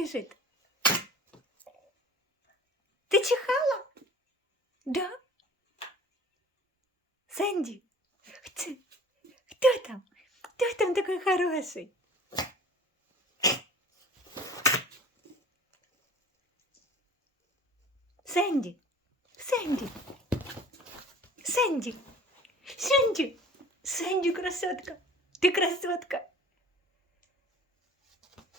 лежит? Ты чихала? Да? Сэнди, кто там? Кто там такой хороший? Сэнди, Сэнди, Сэнди, Сэнди, Сэнди, красотка, ты красотка.